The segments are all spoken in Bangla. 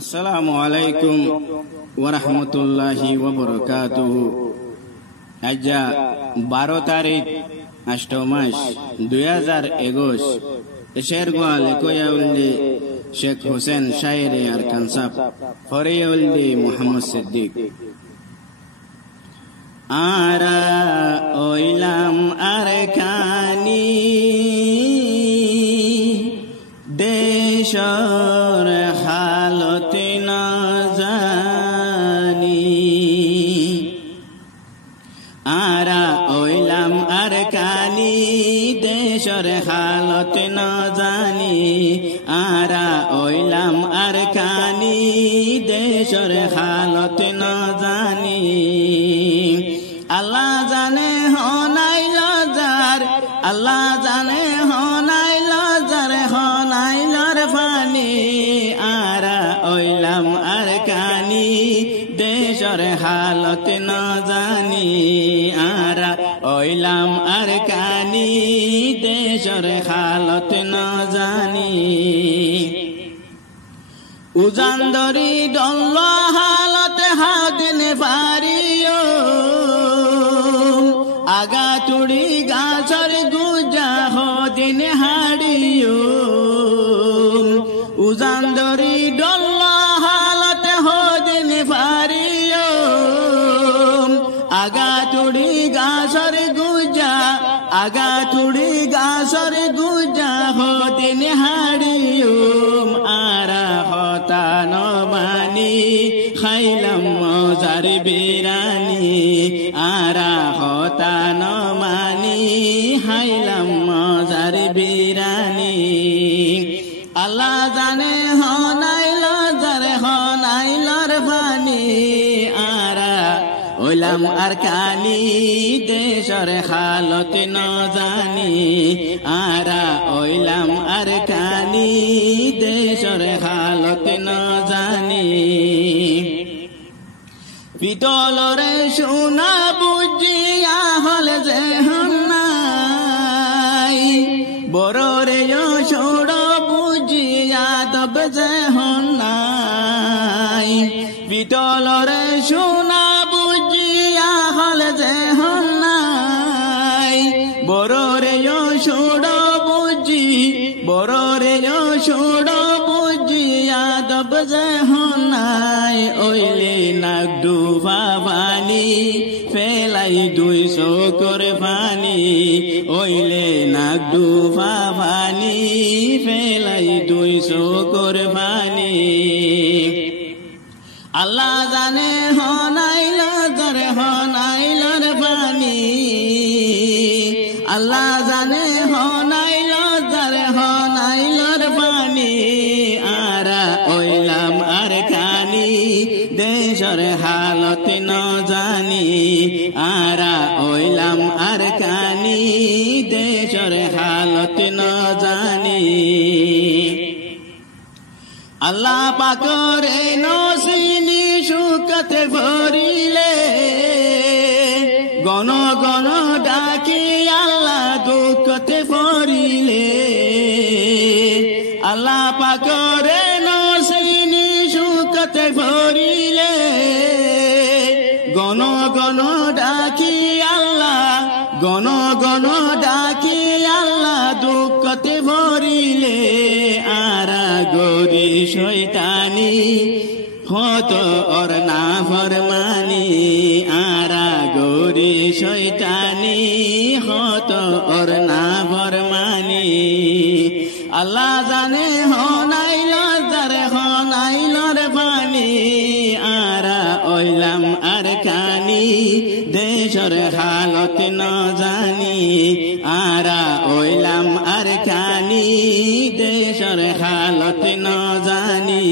আসসালামু আলাইকুম ওয়া রাহমাতুল্লাহি ওয়া বারাকাতুহু। আজ 12 তারিখ 8 মাস 2021 এশের গোয়ালে কোয়াউলদি শেখ হোসেন শায়েরে আর কানসাব ফরিউলদি মুহাম্মদ সিদ্দিক আরা ওইলাম আর খানি দেশর হালত না জানি আরা ওইলাম আর কানি দেশর হালত না জানি আরা ওইলাম আর কানি দেশর হালত না জানি আল্লাহ জানে হনাই লজার আল্লাহ জানে হনাই লজার হনাই লর ফানি আরা ওইলাম আর কানি দেশর হালত না জানি আরা ওইলাম আর কানি দেশর হালত না জানি উজান্দরি ডল্ল হালত হাদিন ফারিও আগা তুড়ি গাছর গুজা হদিন হাড়িও উজান্দরি ডল্ল হালত হদিন ফারিও আগা তুড়ি গাছর গুজা আগা তুড়ি গাছর গুজা হদিন হাড়িও আরা হতান মানি খাইলাম মজার বিরানি আরা হতান মানি খাইলাম মজার বিরানি আল্লাহ জানে হনাই লজার হনাই লর ফানি আরা ওইলাম আর কানি দেশর হালত ন জানি আরা ওইলাম আর কানি দেশর হালত ন জানি পিতলরে সোনা বুঝিয়া হল যে হন্নাই বড়রে ছোড় বুঝিয়া দব যে হন্নাই পিতলরে সোনা বুঝিয়া হল যে হন্নাই বড়রে ছোড় বুঝি বড়রে ছোড় বুঝিয়া দব যে হন্নাই ওইলে নাক ডুবা পানি ফেলাই 200 করে পানি ওইলে নাক ডুবা পানি ফেলাই 200 করে পানি আল্লাহ জানে হনাই লজার হনাই লর পানি আল্লাহ জানে হনাই লজার হনাই লর পানি আরা ওইলাম আর কানি দেশর হালত ন জানি আরা ওইলাম আর কানি দেশর হালত ন জানি আল্লাহ পাকরে নসিনি সুকতে ভরিলে গণ গণ ডাকি আল্লাহ দুঃখতে ভরিলে আল্লাহ পাকরে নসিনি সুকতে ভরিলে গণ গণ ডাকি আল্লাহ গণ গণ ডাকি আল্লাহ দুঃখতে ভরিলে আরা গরি শয়তানি হত ওর না ফরমানি আরা গরি শয়তানি হত ওর না ফরমানি আল্লাহ জানে হনাই লজার হনাই লর পানি আরা ওইলাম আর কানি দেশর হালত ন জানি আরা ওইলাম আর কানি দেশর হালত ন জানি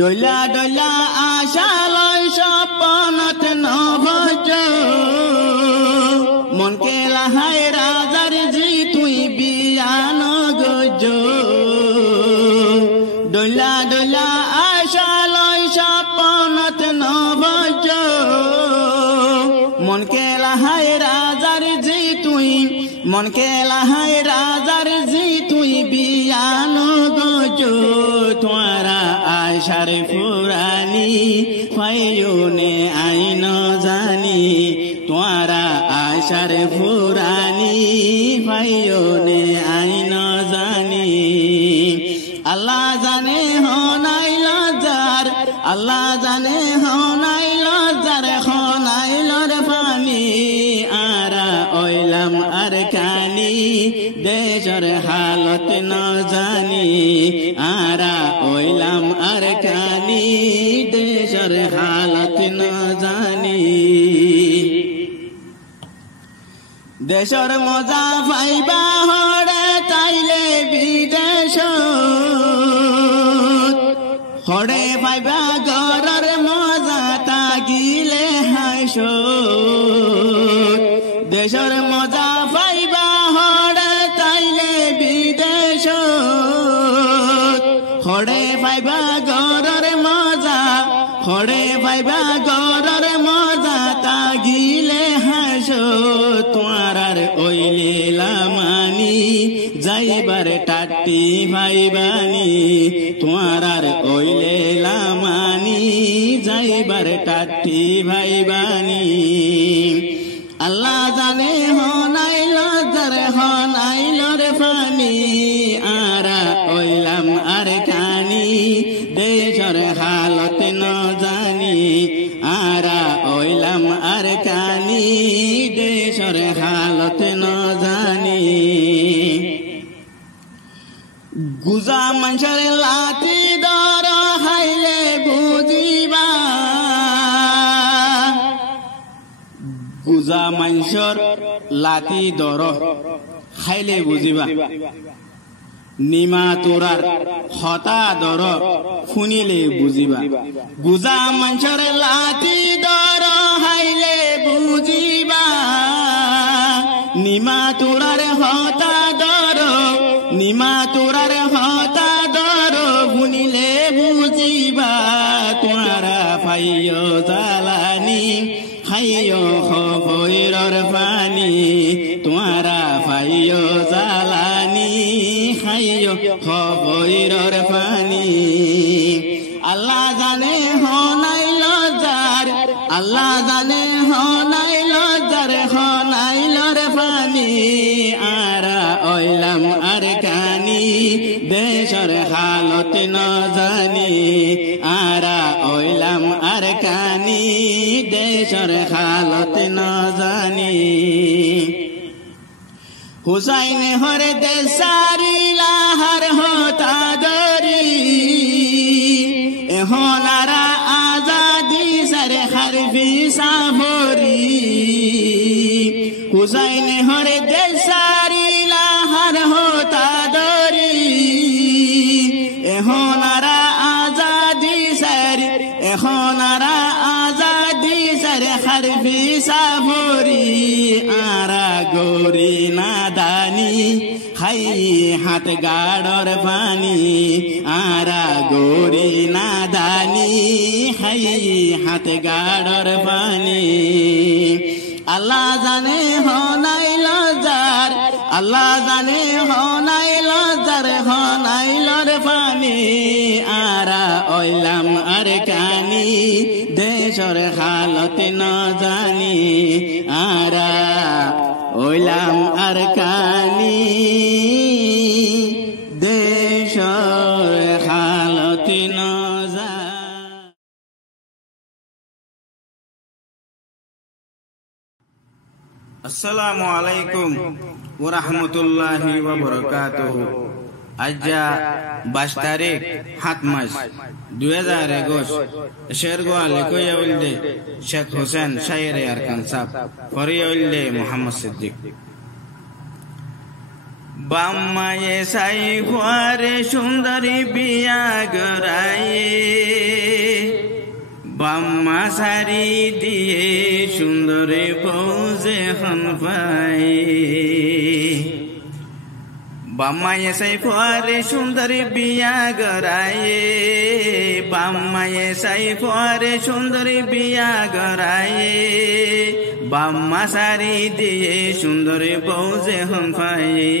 ডইলা ডইলা আশা লয় স্বপ্নত নভজ মনকে লাহাই রাজার জি তুই বিয়ান গজ ডইলা ডইলা আশা লয় স্বপ্নত নভজ মনকে লাহাই রাজার জি তুই মনকে লাহাই রাজার জি তুই বিয়ান গজ আশার ফুরানি ফাইয়ুনে আইন জানি তোরা আশার ফুরানি ফাইয়ুনে আইন জানি আল্লাহ জানে হনাই লজার আল্লাহ জানে হনাই লজার হনাই লর পানি আরা ওইলাম আর কানি দেশর হালত ন জানি আরা ওইলাম আর কানি দেশর হালত ন জানি দেশর মজা পাইবা হরে তাইলে বিদেশ হরে পাইবা ঘরের মজা তাগিলে হাইস দেশর মজা পাইবা হরে তাইলে বিদেশ হরে পাইবা ঘরের মজা হরে পাইবা ঘরের মজা তাগিলে হাইস তোয়ার ওইলিলা মানি যাইবার টাটি ভাইবানি তোয়ার ওইলিলা মানি যাইবার টাটি ভাইবানি আল্লাহ জানে হনাই লজার হনাই লর পানি আরা ওইলাম আর কানি দেশর হালত ন জানি আরা ওইলাম আর কানি দেশর হালত ন জানি গুজা মানুষের লাঠি দর হাইলে বুঝিবা গুজা মানুষের লাঠি দর খাইলে বুঝিবা নিমা তোরার হতা দর শুনিলে বুঝিবা গুজা মানুষের লাঠি দর হাইলে বুঝিবা নিমা তোরার হতা দর নিমা তোরার হতা দর শুনিলে বুঝিবা তোরা পাইয় জ্বালানি খাইয় খবরের পানি তোরা পাইয় জ্বালানি খাইয় খবরের পানি আল্লাহ জানে হনাই লজার আল্লাহ জানে হনাই লজার হনাই লর পানি আরা ওইলাম আর কানি দেশর হালত ন জানি আরা ওইলাম আর কানি দেশর হালত ন জানি হুসাইন হরে দেশারিলা হর হতা দরি এহনারা আজাদি সর হরফি সাবরি হুসাইন হরে দেশারিলা হর হতা দরি এহনারা আজাদি সর এহনারা আজাদি সর হরফি সাবরি আরা গরি নাদানি খাই হাত গাড়র পানি আরা গরি নাদানি খাই হাত গাড়র পানি আল্লাহ জানে হনাই লজার আল্লাহ জানে হনাই লজার হনাই লর পানি আরা ওইলাম আর কানি দেশর হালত ন জানি আরা ওইলাম আর কানি দেশর হালত ন জানি আসসালামু আলাইকুম ওয়া রাহমাতুল্লাহি ওয়া বারাকাতুহু আজ্জা 22 তারিখ 7 মাস 2021 শেরগোয়ালে কইয়াউলদে শেখ হোসেন শায়েরে আরকান সাহেব ফরিয়াউলদে মোহাম্মদ সিদ্দিক বাম্মায়ে সাই ফুয়ারে সুন্দরী বিয়া গরায়ে বাম্মা সারি দিয়ে সুন্দরে বউজে হন পাই বাম্মায়ে সাই ফুয়ারে সুন্দরী বিয়া গড়ায়ে বাম্মায়ে সাই ফুয়ারে সুন্দরী বিয়া গড়ায়ে বাম্মা সারি দিয়ে সুন্দরী বউ যে হন পায়ে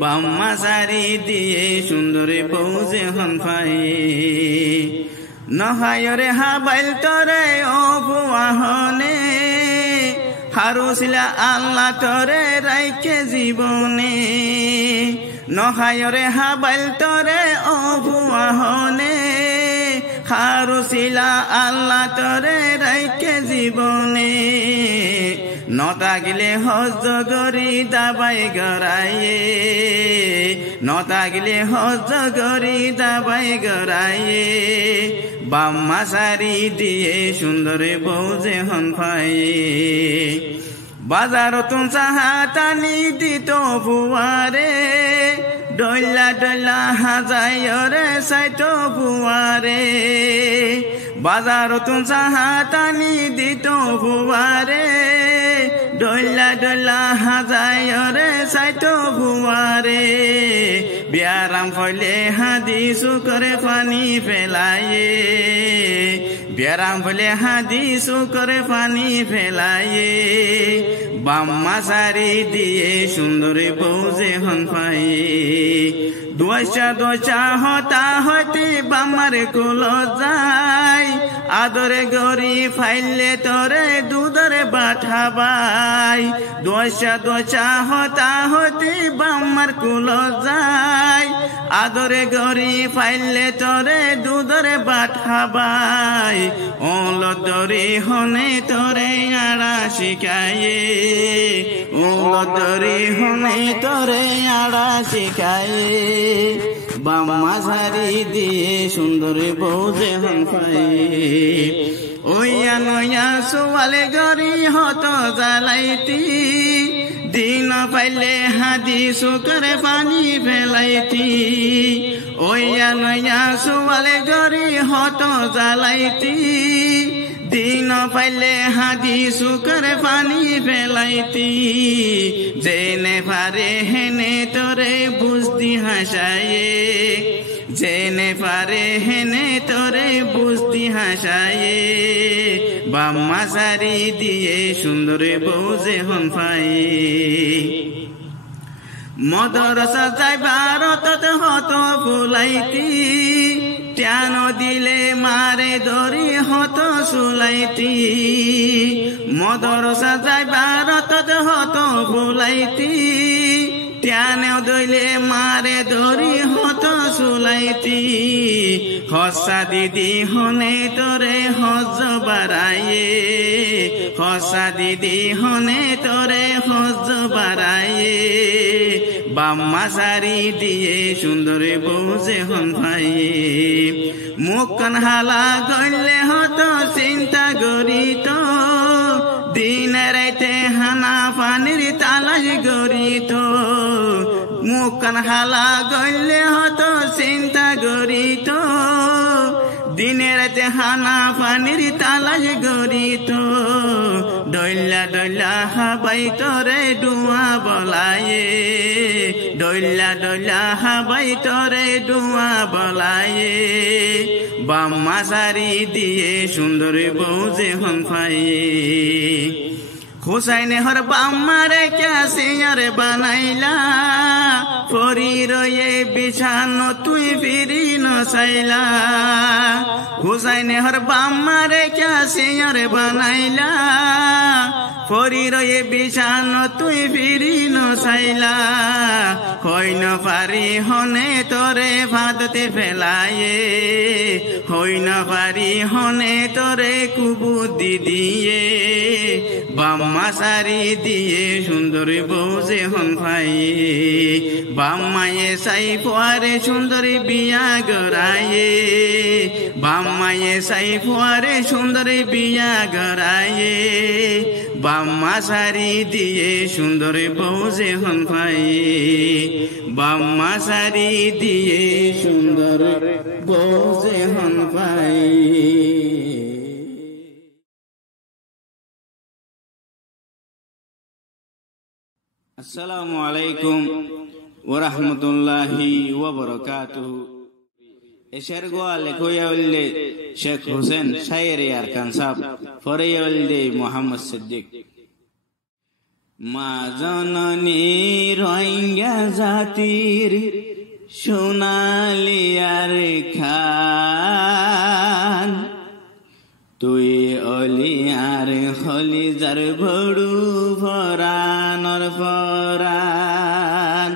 বাম্মা সারি দিয়ে সুন্দরী বউ যে হন পায়ে নহায়রে হাবাইল তরে ও ফুয়াহনে হারুসিলা আল্লাহ তরে রাইকে জীবনে নহায়রে হাবাইল তরে ও ফুয়াহনে হারুসিলা আল্লাহ তরে রাইকে জীবনে নতাগিলে হজ গরি দাবাই গড়াইয়ে নতাগিলে হজ গরি দাবাই গড়াইয়ে বাম্মা সারি দিয়ে সুন্দর বউ যে হন পায়ে বাজার তুন চাহাতানি দিত ফুয়ারে ডইলা ডইলা হাজায়রে সাইতো ফুয়ারে বাজার তুন চাহাতানি দিত ফুয়ারে ডইলা ডইলা হাজায়রে সাইতো ফুয়ারে বিয়ারাম ফলে হাদিসু করে পানি ফেলায়ে বিয়ারাম ফলে হাদিসু করে পানি ফেলায়ে বাম্মা সারি দিয়ে সুন্দরী বউ যে হন পায়ে দোষা দোষা হতা হতে বাম্মার কুল যায় আদরে গরি ফাইলে তোরে দুধরে বাঠাবাই দোষা দোষা হতা হতে বাম্মার কুল যায় আদরে গরি ফাইলে তোরে দুধরে বাঠাবাই ওল দরি হনে তোরে আড়া শিখায়ে ওল দরি হনে তোরে আড়া শিখায়ে বাম্মা সারি দিয়ে সুন্দরী বউ যে হন পায়ে ওইয়া নয়া সোয়ালে গরি হত জ্বালাইতি দিন পাইলে হাদিসু করে পানি ফেলাইতি ওইয়া নয়া সোয়ালে গরি হত জ্বালাইতি দিন পাইলে হাদিসু করে পানি ফেলাইতি জেনে পারে হেনে তোরে বুঝতি হাসায়ে জেনে পারে হেনে তোরে বুঝতি হাসায়ে বাম্মা সারি দিয়ে সুন্দর বউ যে হন পায়ে মদরসা যাইবার তত হত ফুলাইতি টান দিলে মারে দরি হত সুলাইতি মদরসা যাইবার তত হত ফুলাইতি টান দিলে মারে দরি হত সুলাইতি হসা দিদি হনে তোরে হজ বাড়াইয়ে হসা দিদি হনে তোরে হজ বাড়াইয়ে বাম্মা সারি দিয়ে সুন্দর বউ যে হন পায়ে মুখ কান হালা গইলে হতো চিন্তা গরিত দিন রাইতে হানা পানির তালাশ গরিত মুখ কান হালা গইলে হতো চিন্তা গরিত দিনে রাতে হানা পানির তালাশ গরিত ডইলা ডইলা হাবাই তোরে ডুয়া বলায়ে ডইলা ডইলা হাবাই তোরে ডুয়া বলায়ে বাম্মা সারি দিয়ে সুন্দর বউ যে হন পায়ে হুসাইনে হর বাম্মারে ক্যাসিয়ারে বানাইলা পরি রয়ে বিছানো তুই ফিরি নসাইলা হুসাইনে হর বাম্মারে ক্যাসিয়ারে বানাইলা পরি রয়ে বিছানো তুই ফিরি নসাইলা হইন পারি হনে তোরে ভাদতে ফেলায়ে হইন পারি হনে তোরে কুবুদ্ধি দিয়ে বাম্মা সারি দিয়ে সুন্দর বউ যে হন পায়ে বাম্মায়ে সাই ফুয়ারে সুন্দরী বিয়া গড়ায়ে বাম্মায়ে সাই ফুয়ারে সুন্দরী বিয়া গড়ায়ে বাম্মা সারি দিয়ে সুন্দর বউ যে হন পায়ে বাম্মা সারি দিয়ে সুন্দর বউ যে হন পায়ে আসসালামু আলাইকুম ওয়া রাহমাতুল্লাহি ওয়া বারাকাতুহু। এশের গোয়ালে কইয়াউল্লে শেখ হোসেন শায়েরে আরকান সাহেব ফরিয়াউল্লে মোহাম্মদ সিদ্দিক। মা জননী রোহিঙ্গা জাতির সোনালি আর খান, তুই অলি আর খলিজার বড়ু ফরানর ফরান।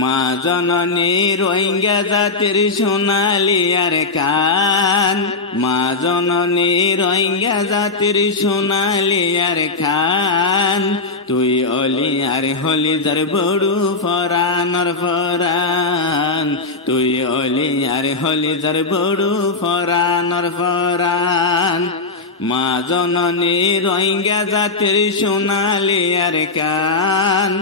মা জননী রোহিঙ্গা জাতির সোনালি আর খান, মা জননী রোহিঙ্গা জাতির সোনালি আর খান, তুই অলি আর খলিজার বড়ু ফরানর ফরান, তুই অলি আর খলিজার বড়ু ফরানর ফরান। মা জননী রোহিঙ্গা জাতির সোনালি আর খান,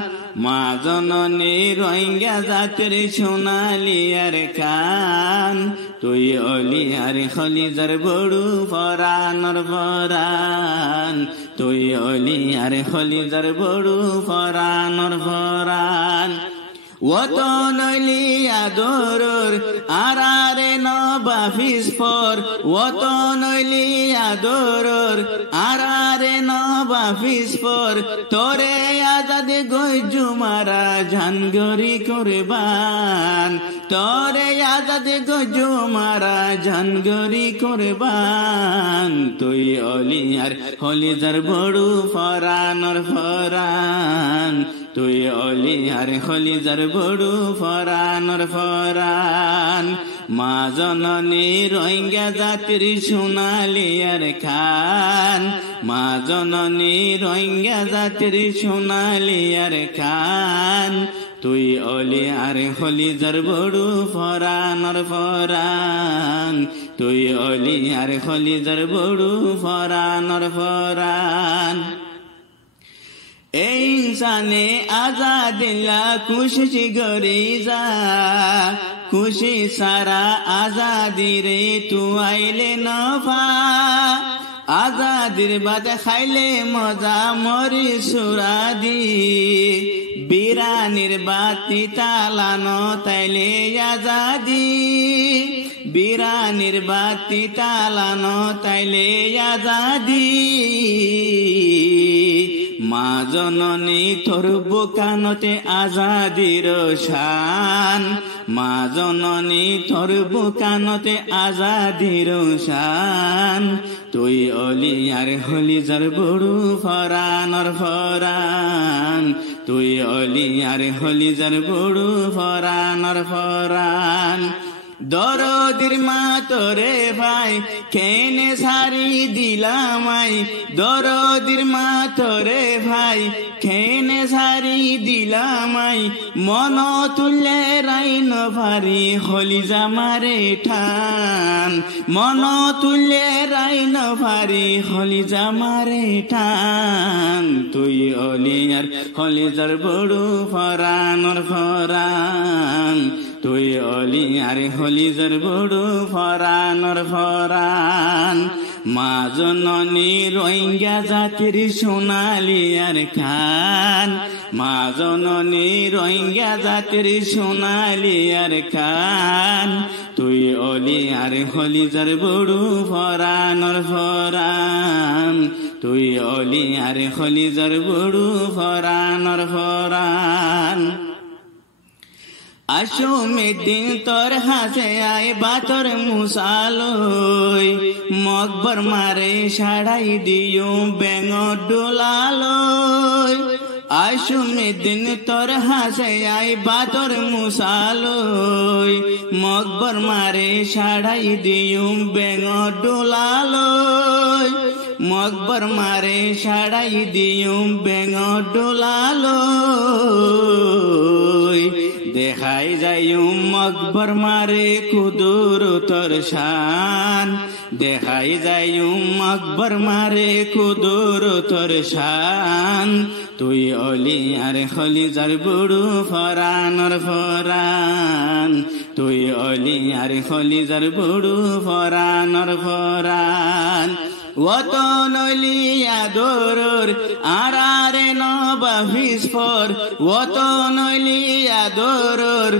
মা জননী রোহিঙ্গা জাতির সোনালি আর খান, তুই অলি আর খলিজার বড়ু ফরানর ফরান, তুই অলি আর খলিজার বড়ু ফরানর ফরান। ওতন আদরর আরারে নবাফিস পর, ওতন আদরর আরারে নবাফিস পর, তোরে আজাদ গজুমারা ঝানগরি করবান, তোরে আজাদ গজুমারা ঝানগরি করবান, তুই অলি আর খলিজার বড়ু ফরানর ফরান, তুই অলি আর খলিজার বড়ু ফরানর ফরান। মা জননী রোহিঙ্গা জাতির সোনালি আর খান, মা জননী রোহিঙ্গা জাতির সোনালি আর খান, তুই অলি আর খলিজার বড়ু ফরানর ফরান, তুই অলি আর খলিজার বড়ু ফরানর ফরান। এই ইনসানে আজাদিল্লা খুশি গরি যা, খুশি সারা আজাদি রে তু আইলে নফা, আজাদির বাদ খাইলে মজা মরি সুরাদি, বিরানির বাতি তালানো তাইলে আজাদি, বিরানির বাতি তালানো তাইলে আজাদি। মা জননী তোর বুকানতে আজাদির শান, মা জননী তোর বুকানতে আজাদির শান, তুই অলি আর খলিজার বড়ু ফরানর ফরান, তুই অলি আর খলিজার বড়ু ফরানর ফরান। দরদির মা তোরে ভাই কেনে সারি দিলামাই, দরদির মা তোরে ভাই কেনে সারি দিলামাই, মন তুলে রাইন ভারি খলিজা মারে ঠান, মন তুলে রাইন ভারি খলিজা মারে ঠান, তুই অলি আর খলিজার বড়ু ফরানর ফরান, তুই অলি আর খলিজার বড়ু ফরানর ফরান। মা জননী রোহিঙ্গা জাতির সোনালি আর খান, মা জননী রোহিঙ্গা জাতির সোনালি আর খান, তুই অলি আর খলিজার বড়ু ফরানর ফরান, তুই অলি আর খলিজার বড়ু ফরানর ফরান। আশুমে দিন তোর হাসে আয় বাতর মুসালই, মকবর মারে সাড়াই দিও বেঙ ডোলালই, আশুমে দিন তোর হাসে আয় বাতর মুসালই, মকবর মারে সাড়াই দিও বেঙ ডোলালই, মকবর মারে সাড়াই দিও বেঙ ডোলালই, দেখাই যাইও মকবর মারে কুদুর তোর শান, দেখাই যাইও মকবর মারে কুদুর তোর শান, তুই অলি আর খলিজার বড়ু ফরানর ফরান, তুই অলি আর খলিজার বড়ু ফরানর ফরান। ওতন হইলিয়া দরুর আরারে নবা ফিসফর ওতন হইলিয়া দরুর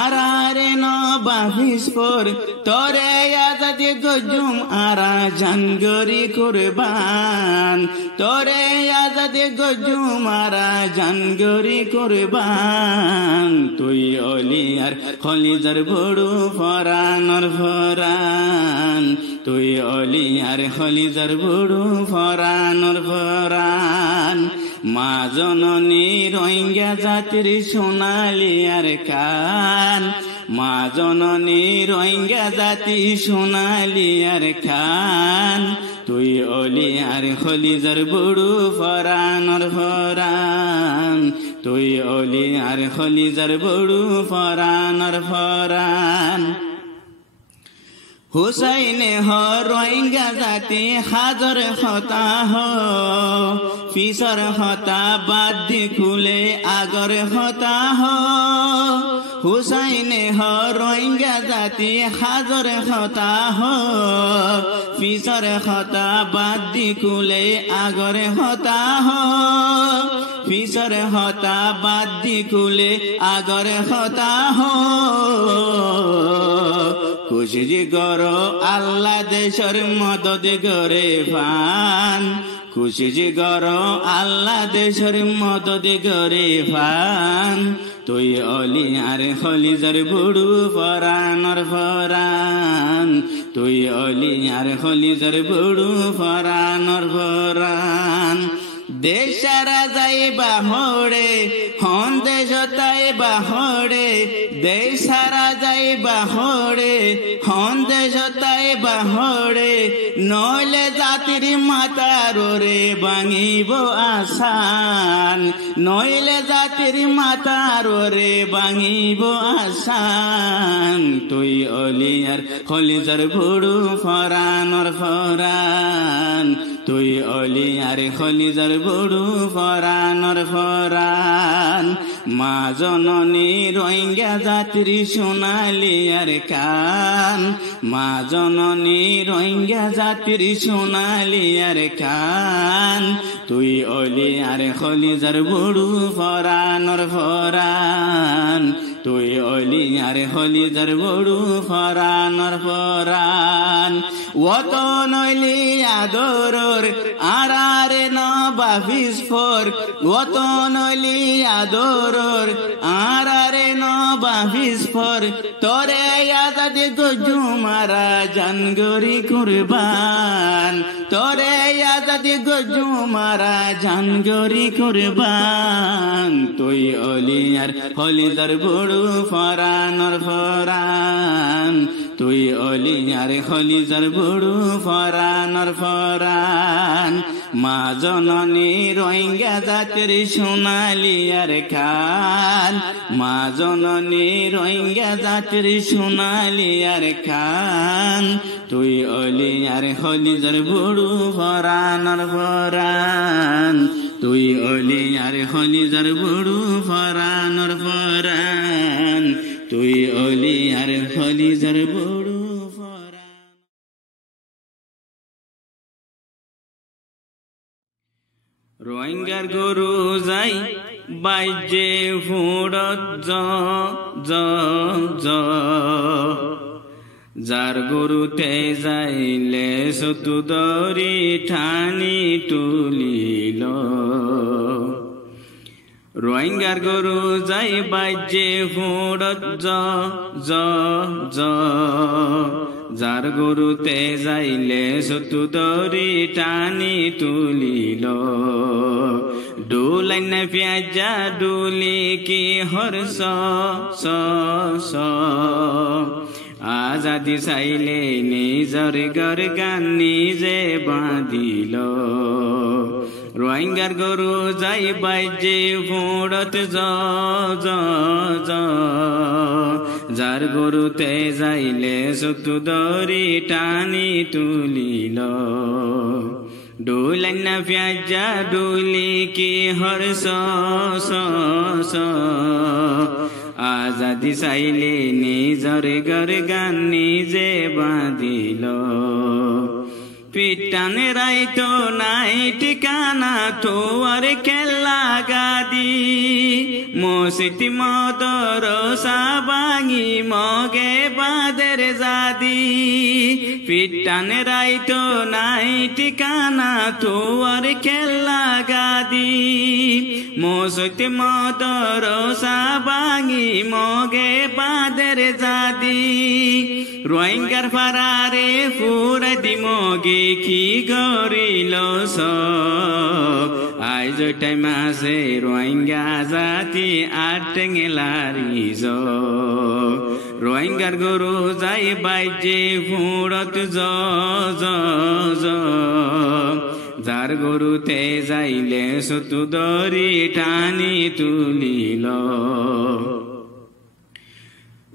আরারে নবা ফিসফর তোরে আজাদি গজুম আরা জানগরি কুরবান তোরে আজাদি গজুম আরা জানগরি কুরবান তুই অলিয়ার খলিজার বড়ু ফরানর ফরান তুই অলিয়ার খলিজার বড়ু ফরানর ফরান মা জননী রোহিঙ্গা জাতির সোনালি আর কান মা জননী রোহিঙ্গা জাতি সোনালি আর খান তুই অলিয়ার খলিজার বড়ু ফরানর ফরান তুই অলিয়ার খলিজার বড়ু ফরানর ফরান হুসাইনে হ রোহিঙ্গা জাতি হাজর হতা হ ফিসর হতা বাদ দি খুলে আগর হতা হ হুসাইনে হ রোহিঙ্গা জাতি হাজর হতা হ ফিসর হতা বাদ দি খুলে আগর হতা হ ফিসর হতা বাদ দি খুলে আগর হতা হ খুশি গর আল্লাহ দেশর মদদ গরে ফান খুশি গর আল্লাহ দেশর মদদ গরে ফান তুই অলিয়ার খলিজার বড়ু ফরানর ফরান তুই অলিয়ার খলিজার বড়ু ফরানর ফরান দেশারা যাইবা হড়ে হন দেশ তাইবা হড়ে দেশারা যাইবা হড়ে হন দেশ তাইবা হড়ে নইলে জাতির মাতার রে ভাঙিব আসান নইলে জাতির মাতার রে ভাঙিব আসান তুই অলিয়ার খলিজার বড়ু ফরানর ফরান তুই অলিয়ার খলিজার বড়ু ফরানর ফরান মা জননী রোহিঙ্গা জাতির সোনালি আর কান মা জননী রোহিঙ্গা জাতির সোনালি আর কান তুই অলিয়ার খলিজার বড়ু ফরানর ফরান তুই অলিয়ার খলিজার বড়ু ফরানর ফরান ওতন হইলিয়া দরুর আরারে নবা ফিসফর ওতন হইলিয়া দরুর আরারে নবা ফিসফর তোরে আজাদি গজুমারা জানগরি কুরবান তোরে আজাদি গজুমারা জানগরি কুরবান তুই অলিয়ার খলিজার বড়ু ফরানর ফরান তুই অলিয়ার খলিজার বড়ু ফরানর ফরান মা জননী রোহিঙ্গা জাতির সোনালি আর খান মা জননী রোহিঙ্গা জাতির সোনালি আর খান তুই অলিয়ার খলিজার বড়ু ফরানর ফরান তুই অলিয়ার খলিজার বড়ু ফরানর ফরান তুই অলিয়ার খলিজার বড়ু ফরান রোহিঙ্গার গরু যাই বাইজে ফুড়ত যার গরুতে যাইলে সতুদরি ঠানি তুলিল রোহিঙ্গার গরু যাই বাইজে ফুড়ত যার গরুতে যাইলে সতুদরি টানি তুলিল ডুলাইন পেঁজা ডুলি কি হর্ষ আজাদি চাইলে নিজর গর গান নিজে বাঁধিল রোহিঙ্গার গরু যাই বাইজে ফুড়ত যার গরুতে যাইলে সতুদরি টানি তুলিল ডুলাইন পেঁজা ডুলি কি হর্ষ আজাদি চাইলে নিজর গর গান নিজে বাঁধিল পিটানে রাইতো নাই ঠিকানা তোয়ার খেলা গাদি মসজিদ মদরসা ভাঙি মগে বাদের জাদি পিটানে রাইতো নাই ঠিকানা তোয়ার খেলা গাদি মসজিদ মদরসা ভাঙি মগে বাদের জাদি রোহিঙ্গার ফারারে ফুরাদি মগে কি গরিল সব আইজ টাইম আছে রোহিঙ্গা জাতি আটেঙ্গেলারি রোহিঙ্গার গরু যাই বাইজে ফুরত যার গরুতে যাইলে সতু দরি টানি তুলিল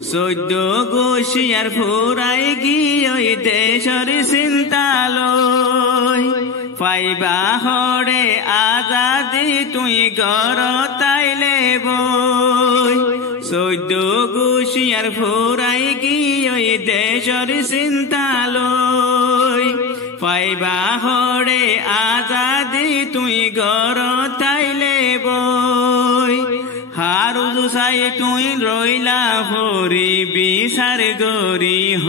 চৈদ্য গোশিয়ার ফুরাই গিয়ে দেশর চিন্তালয় পাইবা হরে আজাদি তুই গর তাইলে বই চৈদ্য গোশিয়ার ফুরাই গিয়ে দেশর চিন্তালয় পাইবা হরে আজাদি তুই গর তাইলে বই হারু সাই তুই রইলা হরি বিচার গরি হ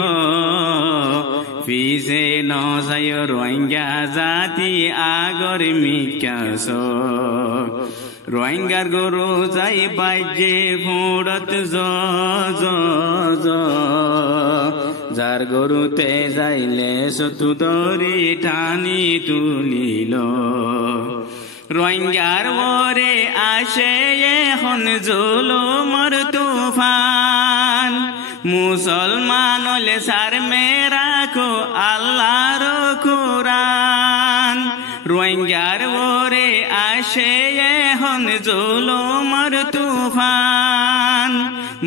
পিছে ন যায় রোহিঙ্গা জাতি আগর মিকাস রোহিঙ্গার গরু যাই বাইজে ফুড়ত যার গরুতে যাইলে সতু দরি টানি তুলিল রোহিঙ্গার ওরে আসে এখন জুলুমর তুফান মুসলমান হলে সার মেরা কো আল্লাহর কুরআন রোহিঙ্গার ওরে আসে এখন জুলুমর তুফান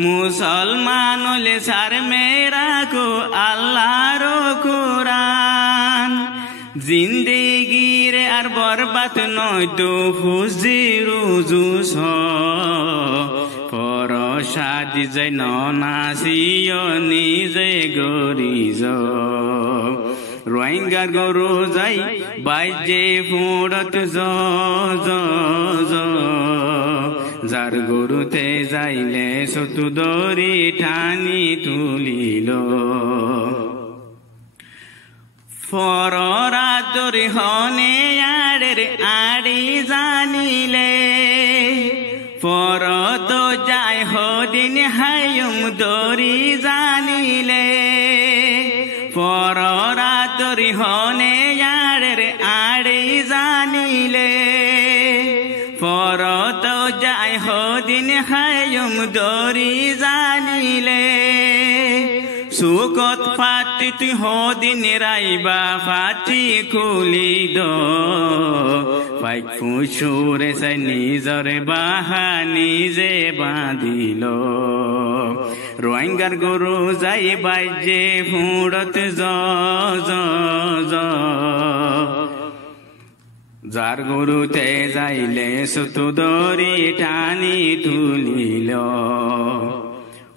মুসলমান হলে সার মেরা কো আল্লাহর কুরআন জিন্দেগির আর বরবাদ নয় তো ফুজি রুজুস পর সাদি যাই নাসিও নিজে গরিজ রোহিঙ্গার গরু যাই বাইজে ফুড়ত যার গরুতে যাইলে সতু দরি ঠানি তুলিল ফরাদর হনে আড়ের আড়ি জানিলে ফরত যায় হদিন হায়ুম দরি জানিলে ফরাদর হনে আড়ের আড়ি জানিলে ফরত যায় হদিন হায়ুম দরি জানিলে সুকত ফাটি তুই হদিন রাইবা ফাটি খুলি পাইক ফুসুরে সাই নিজর বাহা নিজে বাঁধিল রোহিঙ্গার গরু যাই বাইজে ফুড়ত যার গরুতে যাইলে সতু দরি টানি তুলিল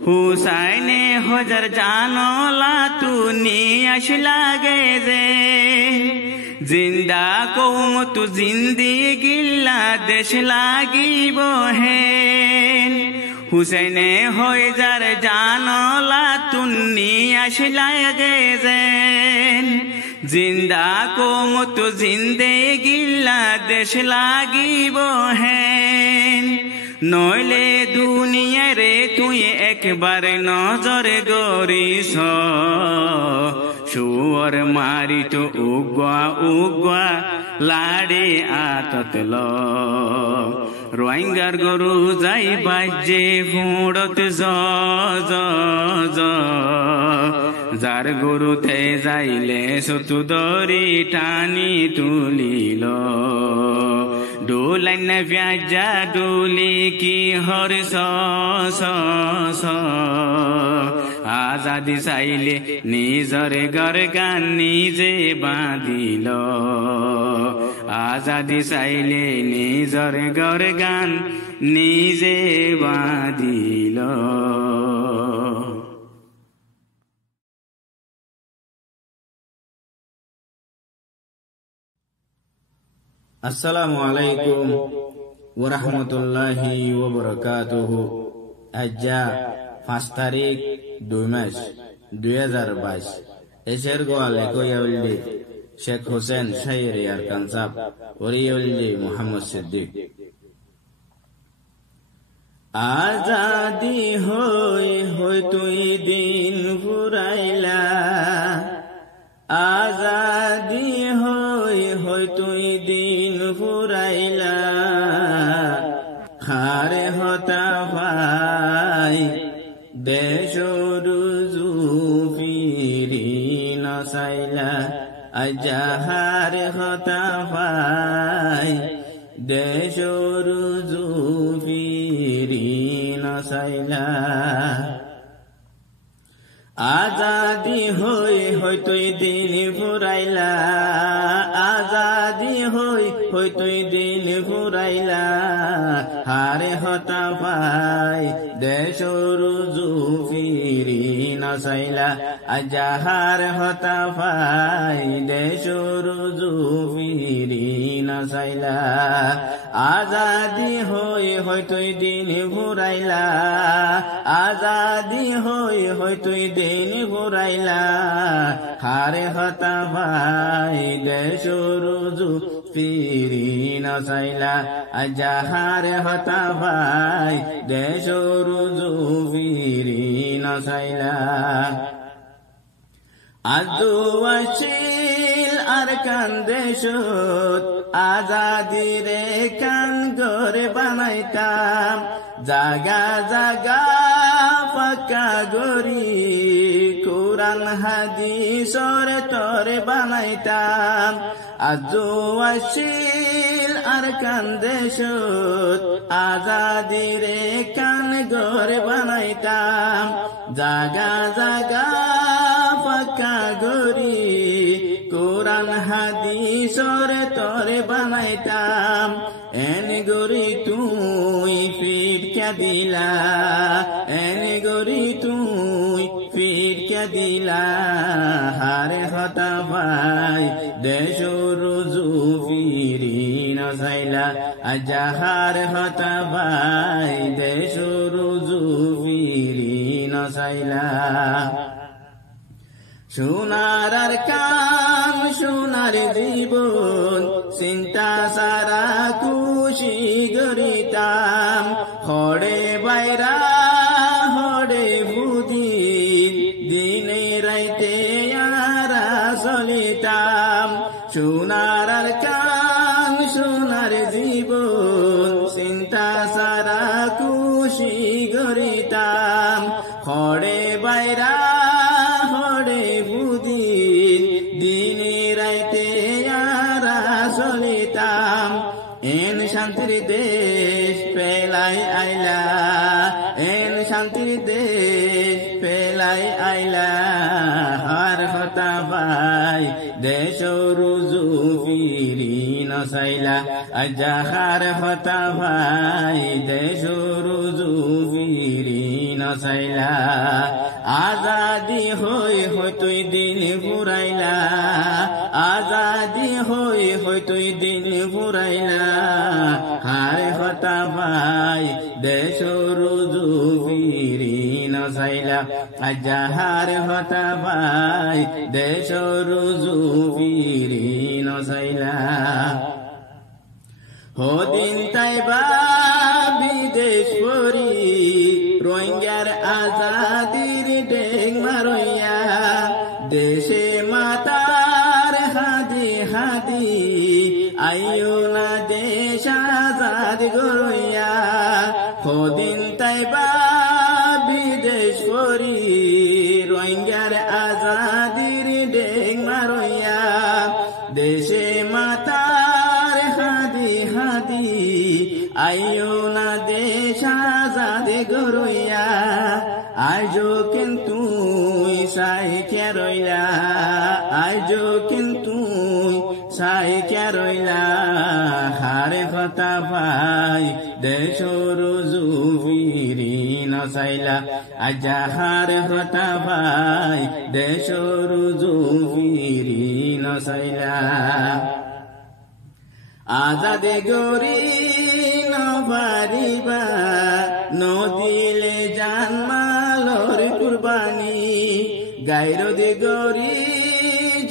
হুসাইনে হজার জানলা তু নিয়াস লাগে যে জিন্দা কৌম তু জিন্দিগিল্লা দেশ লাগিব হেন হুসাইনে হজার জানলা তু নিয়াস লাগে যে জিন্দা কৌম তু জিন্দিগিল্লা দেশ লাগিব হেন নইলে দুনিয়ারে তুই একবার নজর গরিস শুয়র মারি তো উগুয়া লাড়ে আততল রোহিঙ্গার গরু যাই বাজে ফুড়ত যার গরুতে যাইলে সতু দরি টানি তুলিল ডোলাইন ব্যাজা ডোলি কি হর আজাদি চাইলে নিজর গরগান নিজে বাঁধিল আজাদি চাইলে নিজর গরগান নিজে বাঁধিল। আসসালামু আলাইকুম ওয়া রাহমাতুল্লাহি ওয়া বারাকাতুহু। আজ্জা 5 তারিখ 2 মাস 2022 এসের গোয়ালে কইয়াউল্লি শেখ হোসেন শাইরি আর কানসাব ওরিউল্লি মুহাম্মদ সিদ্দিক। আজাদি হই হই তুই দিন ফুরাইলা, আজাদি হই হই তুই দিন ফুরাইলা, হারে হতা ভাই দেশরুজু ফিরি নসাইলা, আজা হারে হতা ভাই দেশরুজু ফিরি নসাইলা। আজাদি হই হই তুই দিন ফুরাইলা, আজাদি হই হই তুই দিন ফুরাইলা, হারে হতা পাই দেশরুজু ফিরি নসাইলা, আজা হারে হতা পাই দেশরুজু ফিরি নসাইলা। আজাদি হই হই তুই দিন ফুরাইলা, আজাদি হই হই তুই দিন ফুরাইলা, হারে হতা ভাই দেশরুজু ফিরি নসাইলা, আজা হারে হতা ভাই দেশরুজু ফিরি নসাইলা। আজু ওয়াশিল আর কান্দেশত আজাদিরে কান গরে বানাইতাম, জাগা জাগা ফাঁকা গরি কুরআন হাদিসর তরে বানাইতাম। আজু ওয়াশিল আর কান্দেশত আজাদিরে কান গরে বানাইতাম, জাগা জাগা ফাঁকা গরি কুরআন হাদিসর তরে বানাইতাম। এন গরি তুই ফিরকা দিলা, এন গরি তুই ফিরকা দিলা, হারে হতা ভাই দেশরুজু ফিরি নসাইলা, আজা হারে হতা ভাই দেশরুজু ফিরি নসাইলা। সোনার আর কাম সোনার জীবন চিন্তা সারা খুশি গরিতাম, হড়ে বাইরা হড়ে বুদ্ধি দিনে রাইতে আরা চলিতাম। সোনার আর কাম সোনার জীবন চিন্তা সারা খুশি গরিতাম, হড়ে বাইরা এন শান্তির দেশ পেলাই আইলা, এন শান্তির দেশ পেলাই আইলা, হার হতা ভাই দেশরুজু ফিরি নসাইলা, আজা হার হতা ভাই দেশরুজু ফিরি নসাইলা। আজাদি হই হই তুই দিন ফুরাইলা, আজাদি হই হই তুই দিন ফুরাইলা, হারে হতা ভাই দেশরুজু ফিরি নসাইলা, আজা হারে হতা ভাই দেশরুজু ফিরি নসাইলা। হদিন তাইবা বিদেশ পরি রোহিঙ্গার আজাদির ডেং মারইয়া, দেশে মাতার হাদি হাদি আইও না দেশ আজাদ গরইয়া। হদিন তাইবা বিদেশ পরি রোহিঙ্গার আজাদির ডেং মারইয়া, দেশে মাতার হাদি হাদি আইও না দেশ আজাদ গরইয়া। আজও কিন্তু সাইকে রইলা, আজও কিন্তু সাইকে রইলা, হারে হতা ভাই দেশরুজু ফিরি নসাইলা, আজা হারে হতা ভাই দেশরুজু ফিরি নসাইলা। আজাদে গরি নবারিবা নদিলে জানমালর কুরবানি গাইরো দে গরি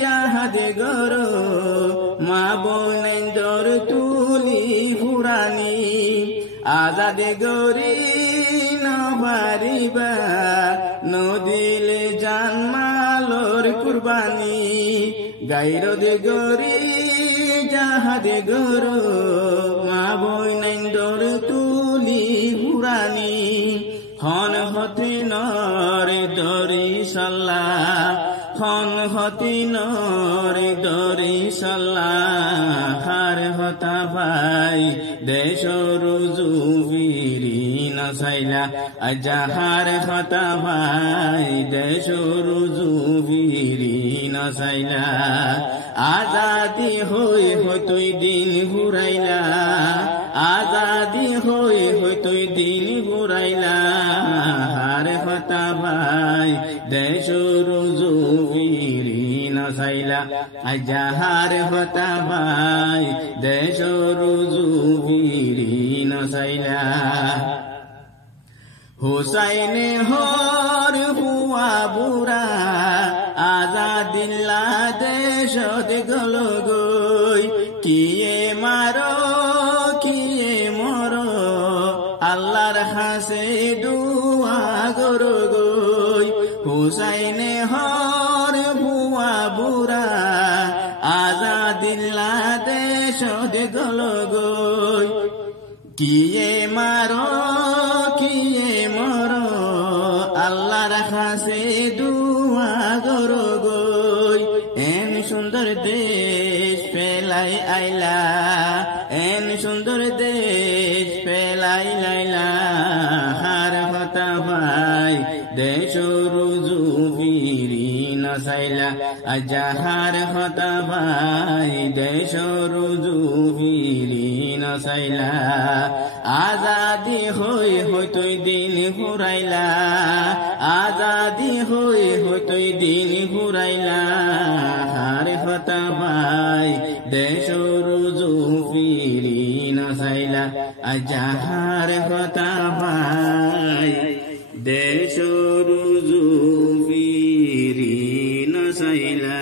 জাহাদে গরো মা বোনেন্দর তুলি ফুরানি আজাদে গরি নবারিবা নদিলে জানমালর কুরবানি গাইরো দে গরি জাহাদে গরো মা বোনেন্দর তুলি ফুরানি হন হতে নরে দরি সাল্লাহ হন হতে নরে দরি সাল্লাহ হার হতা ভাই দেশ রুজু ফিরি নসাইলা আজাহার হতা ভাই দেশ রুজু ফিরি নসাইলা আজাদি হই তুই দিন ঘুরাইলা আজাদি হই তুই দিন ঘুরাইলা হার হতা ভাই দেশ রুজু ফিরি নসাইলা আজাহার হতা ভাই দেশ রুজু ফিরি নসাইলা হুসাইনে হর হুয়া বুড়া আজাদিল্লা দেশ গল গই কিয়ে মারো কিয়ে মরো আল্লাহর হাসে দুয়া গরো গই হুসাইনে হর হুয়া বুড়া আজাদিল্লা দেশ গল গই কিয়ে মারো কিয়ে মরো আল্লাহর হাসে দুয়া গরো গই এন সুন্দর দেশ পেলাই আইলা এন সুন্দর দেশ পেলাই লাইলা হার হতা ভাই দেশ রুজু ফিরি নসাইলা আজাহার হতা ভাই দেশ রুজু ফিরি নসাইলা আজাদি হই তুই দিন ঘুরাইলা আজাদি হই তুই দিন ঘুরাইলা হার হতা ভাই দেশ রুজু ফিরি নসাইলা আজাহার হতা ভাই দেশ রুজু ফিরি নসাইলা